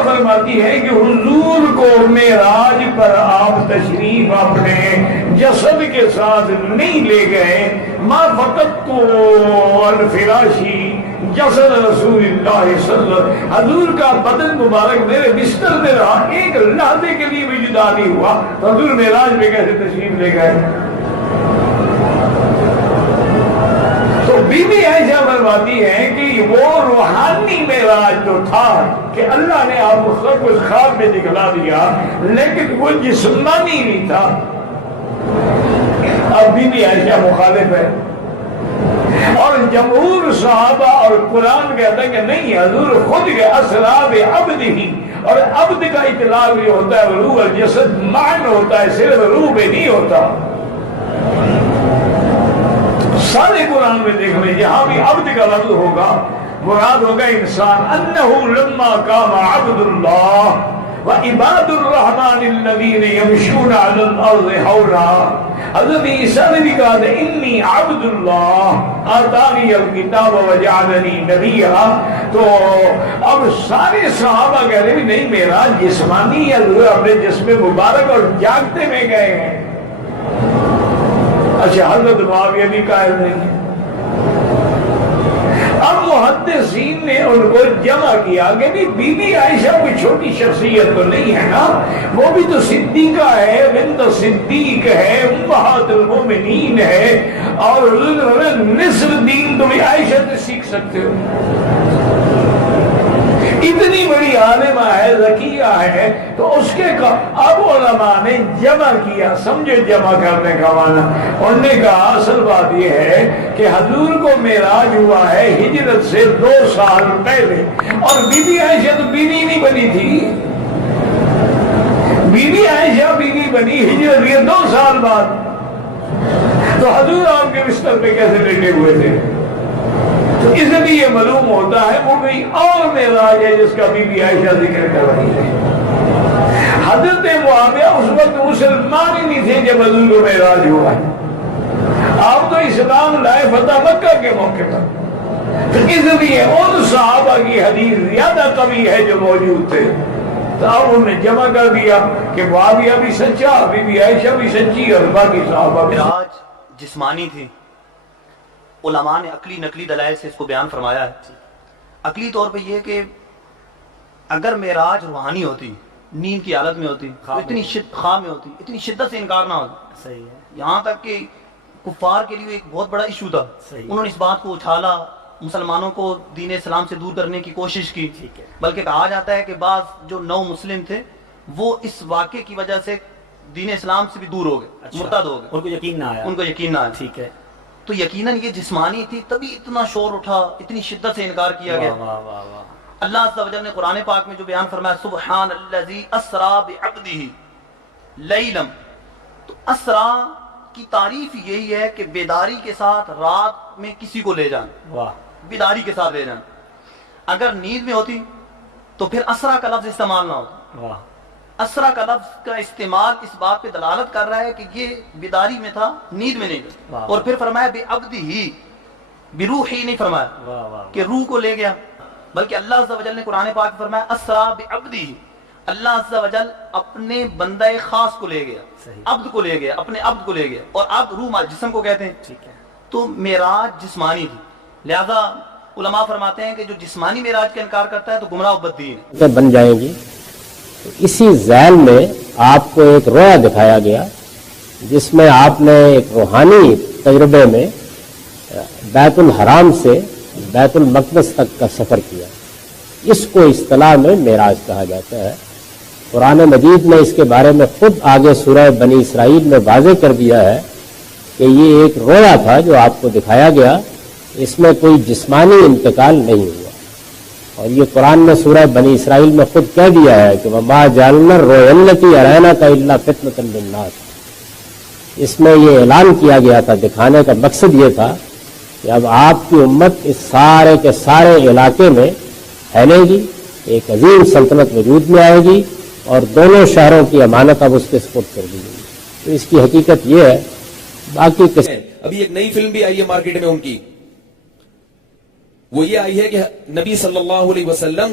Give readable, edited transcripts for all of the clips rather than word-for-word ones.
عائشہ فرماتی ہے کہ حضور کو معراج پر آپ تشریف اپنے جسد کے ساتھ نہیں لے گئے. ما فقط تو الفراشی جسد رسول اللہ صلی اللہ علیہ وسلم، حضور کا بدن مبارک میرے بستر میں رہا، ایک لحظے کے لیے بھی جدا نہیں ہوا. تو حضور معراج میں کیسے تشریف لے گئے؟ تو بی بی عائشہ فرماتی ہے کہ وہ روحانی معراج جو تھا کہ اللہ نے آپ کو سب کچھ خواب میں دکھلا دیا، لیکن وہ جسمانی نہیں تھا. اب بی بی عائشہ مخالف ہے اور جمہور صحابہ اور قرآن کہتا ہے کہ نہیں، حضور خود کے اسرا بعبدہ، اور عبد کا اطلاق یہ ہوتا ہے روح الجسد معنی ہوتا ہے، صرف روح میں نہیں ہوتا. سارے قرآن میں دیکھ لیں جہاں بھی عبد کا لفظ ہوگا مراد ہوگا انسان. انہ لما قام عبد اللہ وعباد الرحمن الذین یمشون علی الارض حولا. حضرت عیسیٰ نے بھی کہا تھا انی عبد اللہ آتانی الکتاب وجعلنی نبیا. تو اب سارے صحابہ کہہ رہے ہیں نہیں، معراج جسمانی ہے، حضور اپنے جسم مبارک اور جاگتے میں گئے ہیں. اچھا حضرت معاویہ بھی قائل نہیں ہے. اب محدثین نے ان کو جمع کیا کہ بی بی عائشہ کوئی چھوٹی شخصیت تو نہیں ہے نا، وہ بھی تو صدیقہ ہے، بنت صدیق ہے، امہات المومنین ہے، اور نصف دین تو بھی عائشہ سے سیکھ سکتے ہو. اتنی بڑی عالمہ ہے، ذکیہ ہے، تو اس کے اب علماء نے جمع کیا. سمجھے جمع کرنے کا معنی؟ انہوں نے کہا اصل بات یہ ہے کہ حضور کو معراج ہوا ہے ہجرت سے 2 سال پہلے، اور بی بی عائشہ تو بیوی نہیں بنی تھی. بی بی عائشہ بیوی بنی ہجرت کے 2 سال بعد. تو حضور آپ کے بستر پہ کیسے لیٹے ہوئے تھے؟ تو اس لیے یہ معلوم ہوتا ہے وہ کوئی اور معراج ہے جس کا بی بی عائشہ ذکر کر رہی ہے. حضرت معاویہ اس وقت مسلمان ہی نہیں تھے جب حضور کو معراج ہوا ہے. آپ تو اسلام لائے فتح مکہ کے موقع پر. تو اس لیے ان صحابہ کی حدیث زیادہ قوی ہے جو موجود تھے. تو اب انہوں نے جمع کر دیا کہ معاویہ بھی سچا، بی بی عائشہ بھی سچی، اور باقی صحابہ بھی. معراج جسمانی تھی. علماء نے عقلی نقلی دلائل سے اس کو بیان فرمایا ہے. عقلی طور پہ یہ کہ اگر معراج روحانی ہوتی، نیند کی حالت میں ہوتی، اتنی خواب میں ہوتی، اتنی شدت سے انکار نہ ہوتا. صحیح ہے. یہاں تک کہ کفار کے لیے ایک بہت بڑا ایشو تھا. انہوں نے اس بات کو اچھالا، مسلمانوں کو دین اسلام سے دور کرنے کی کوشش کی. بلکہ کہا جاتا ہے کہ بعض جو نو مسلم تھے وہ اس واقعے کی وجہ سے دین اسلام سے بھی دور ہو گئے، مرتد ہو گئے. ان کو یقین نہ آیا. ان کو یقین نہ آیا. ٹھیک ہے. تو یقیناً یہ جسمانی تھی، تبھی اتنا شور اٹھا، اتنی شدت سے انکار کیا گیا. واہ واہ واہ. اللہ عز و جل نے قرآن پاک میں جو بیان فرمایا سبحان الذی اسرا بعبدہ لیلا. تو اسرا کی تعریف یہی ہے کہ بیداری کے ساتھ رات میں کسی کو لے جانا. واہ. بیداری کے ساتھ لے جانا. اگر نیند میں ہوتی تو پھر اسرا کا لفظ استعمال نہ ہوتا. واہ. اسرا کا لفظ کا استعمال اس بات پہ دلالت کر رہا ہے کہ یہ بیداری میں تھا، نیند میں نہیں تھا. اور پھر فرمایا بعبدہ، بروحی نہیں فرمایا کہ روح کو لے گیا، بلکہ اللہ عز و جل نے قرآن پاک فرمایا اسرا بعبدہ. اللہ عز و جل اپنے بندہ خاص کو لے گیا، عبد کو لے گیا، اپنے عبد کو لے گیا. اور عبد روح جسم کو کہتے ہیں. ٹھیک ہے. تو معراج جسمانی تھی. لہذا علماء فرماتے ہیں کہ جو جسمانی معراج کا انکار کرتا ہے تو گمراہ بدین ہے. بن جائیں گی. اسی ذیل میں آپ کو ایک رویا دکھایا گیا جس میں آپ نے ایک روحانی تجربے میں بیت الحرام سے بیت المقدس تک کا سفر کیا. اس کو اصطلاح میں معراج کہا جاتا ہے. قرآن مجید میں اس کے بارے میں خود آگے سورہ بنی اسرائیل میں واضح کر دیا ہے کہ یہ ایک رویا تھا جو آپ کو دکھایا گیا، اس میں کوئی جسمانی انتقال نہیں ہوا. اور یہ قرآن میں سورہ بنی اسرائیل میں خود کہہ دیا ہے کہ وَمَا جَعَلْنَا الرُّؤْيَا الَّتِي أَرَيْنَاكَ إِلَّا فِتْنَةً لِلنَّاسِ. اس میں یہ اعلان کیا گیا تھا، دکھانے کا مقصد یہ تھا کہ اب آپ کی امت اس سارے کے سارے علاقے میں پھیلے گی، ایک عظیم سلطنت وجود میں آئے گی، اور دونوں شہروں کی امانت اب اس کے سپرد کر دی گئی. تو اس کی حقیقت یہ ہے. باقی ابھی ایک نئی فلم بھی آئی ہے مارکیٹ میں ان کی، وہ یہ آئی ہے کہ نبی صلی اللہ علیہ وسلم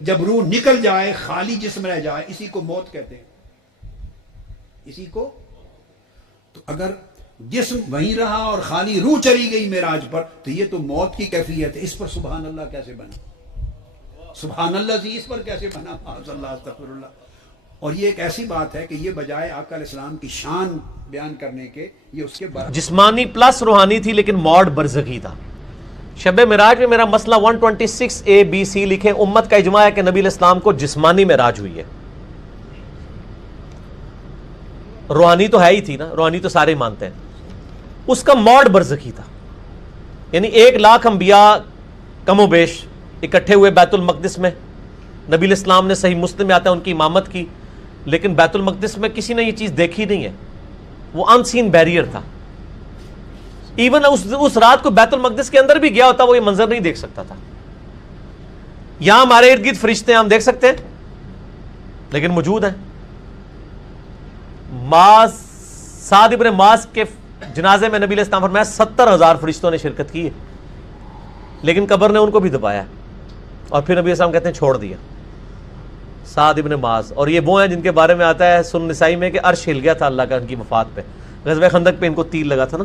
جب روح نکل جائے خالی جسم رہ جائے اسی کو موت کہتے ہیں. اسی کو تو اگر جسم وہیں رہا اور خالی روح چلی گئی معراج پر تو یہ تو موت کی کیفیت ہے. اس پر سبحان اللہ کیسے بنا؟ سبحان اللہ جی اس پر کیسے بنا؟ معاذ اللہ استغفر اللہ. اور یہ ایک ایسی بات ہے کہ یہ بجائے آقا علیہ السلام کی شان بیان کرنے کے یہ اس کے بعد جسمانی پلس روحانی تھی لیکن موڈ برزخی تھا. شب معراج میں میرا مسئلہ 126A-B-C لکھیں. امت کا اجماع ہے کہ نبی علیہ السلام کو جسمانی معراج ہوئی ہے. روحانی تو ہے ہی تھی نا, روحانی تو سارے مانتے ہیں. اس کا موڈ برزخی تھا, یعنی 1,00,000 انبیاء کم و بیش اکٹھے ہوئے بیت المقدس میں. نبی علیہ السلام نے صحیح مسلم میں آتا ہے ان کی امامت کی, لیکن بیت المقدس میں کسی نے یہ چیز دیکھی نہیں ہے. وہ ان سین بیریئر تھا. ایون اس رات کو بیت المقدس کے اندر بھی گیا ہوتا وہ یہ منظر نہیں دیکھ سکتا تھا. یہاں ہمارے ارد گرد فرشتے ہم دیکھ سکتے ہیں لیکن موجود ہیں. سعد ابن معاذ کے جنازے میں نبی علیہ السلام فرمایا 70,000 فرشتوں نے شرکت کی ہے, لیکن قبر نے ان کو بھی دبایا اور پھر نبی علیہ السلام کہتے ہیں چھوڑ دیا. سعد ابن معاذ, اور یہ وہ ہیں جن کے بارے میں آتا ہے سنن نسائی میں کہ عرش ہل گیا تھا اللہ کا ان کی وفات پہ. غزوہ خندق پہ ان کو تیر لگا تھا نا.